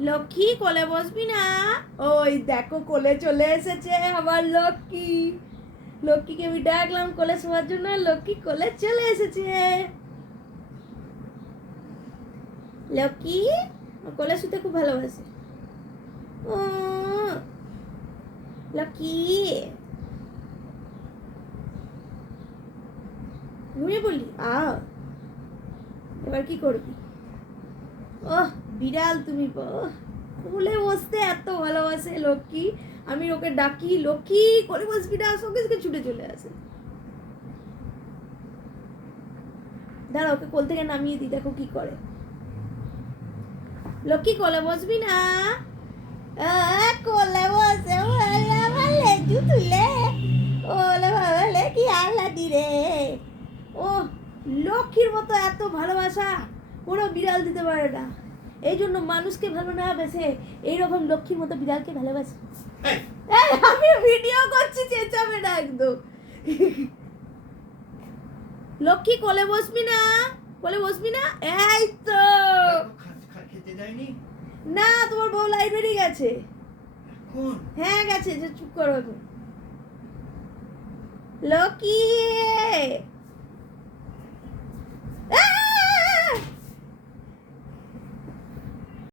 লক্ষ্মী কোলে বসবি না? ওই দেখো কোলে চলে এসেছে আমার লক্ষ্মী। লক্ষ্মীকে আমি ডাকলাম কোলে শোয়ার জন্য, লক্ষ্মী কোলে চলে এসেছে। লক্ষ্মী কোলে শুতে খুব ভালোবাসে। ও লক্ষ্মী, ঘুমিয়ে পড়লি? এবার কি করবি? ওহ বিড়াল তুমি, কোলে বসতে এত ভালোবাসে লক্ষ্মী। আমি ওকে ডাকি লক্ষ্মী কোলে বসবি না, সঙ্গে সঙ্গে ছুটে চলে আসে। দাঁড়া ওকে কোল থেকে নামিয়ে দিই, দেখো কি করে। লক্ষ্মী কোলে বসবি না? কোলে বসে আমার লেজু তুলে, ওলে বাবালে কি আহ্লাদি রে। ও লক্ষ্মীর মতো এত ভালোবাসা কোনো বিড়াল দিতে পারে না। এই জন্য মানুষকে ভালো না বেসে এইরকম লক্ষ্মীর মতো বিড়ালকে ভালোবাসে। আমি ভিডিও করছি, চেঁচাবে না একদম। লক্ষ্মী কোলে বসবি না? কোলে বসবি না? এই তো খেতে দেয়নি না, তোমার বউ লাইব্রেরি গেছে। কোন? হ্যাঁ গেছে, যে চুপ করো এখন। লক্ষ্মী